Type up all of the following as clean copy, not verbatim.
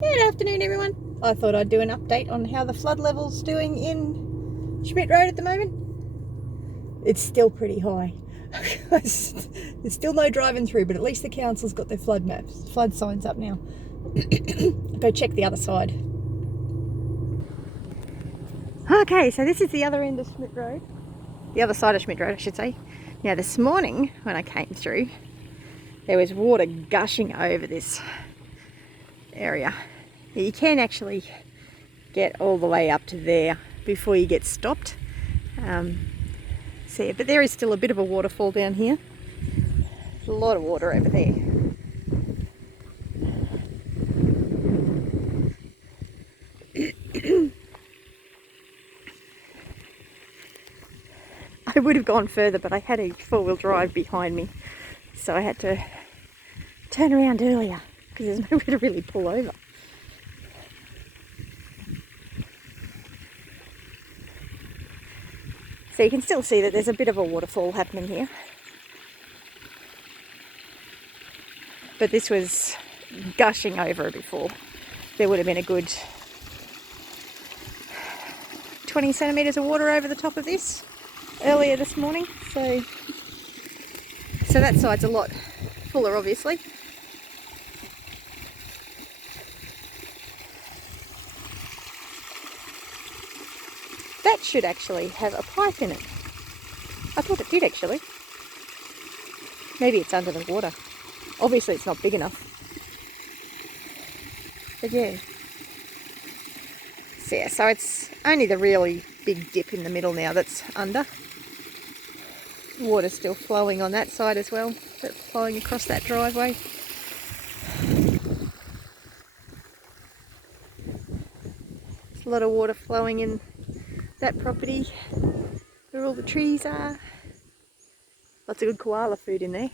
Good afternoon, everyone. I thought I'd do an update on how the flood level's doing in Schmidt Road at the moment. It's still pretty high. There's still no driving through, but at least the council's got their flood maps, flood signs up now. I'll go check the other side. Okay, so this is the other end of Schmidt Road. The other side of Schmidt Road, I should say. Now, this morning when I came through, there was water gushing over this area. You can actually get all the way up to there before you get stopped. But there is still a bit of a waterfall down here. There's a lot of water over there. I would have gone further, but I had a four-wheel drive behind me, so I had to turn around earlier because there's nowhere to really pull over. So you can still see that there's a bit of a waterfall happening here. But this was gushing over before. There would have been a good 20 centimetres of water over the top of this earlier this morning. So that side's a lot fuller, obviously. That should actually have a pipe in it. I thought it did actually. Maybe it's under the water. Obviously it's not big enough. But yeah. So it's only the really big dip in the middle now that's under. Water's still flowing on that side as well, but flowing across that driveway. There's a lot of water flowing in that property where all the trees are. Lots of good koala food in there.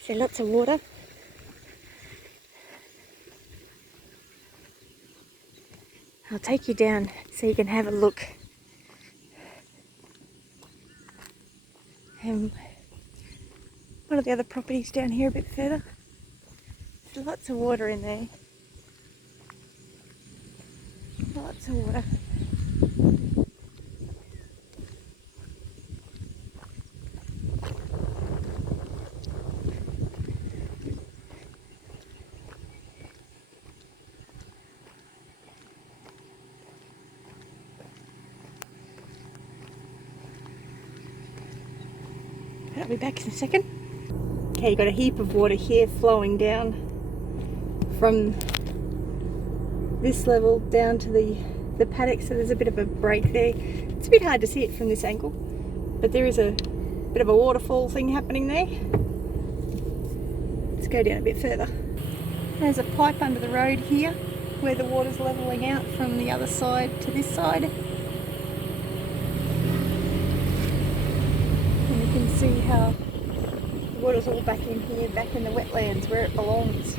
So lots of water. I'll take you down so you can have a look. One of the other properties down here a bit further. There's lots of water in there. Lots of water. I'll be back in a second. Okay, you've got a heap of water here flowing down from this level down to the paddock, so there's a bit of a break there. It's a bit hard to see it from this angle, but there is a bit of a waterfall thing happening there. Let's go down a bit further. There's a pipe under the road here where the water's levelling out from the other side to this side. And you can see how the water's all back in here, back in the wetlands where it belongs.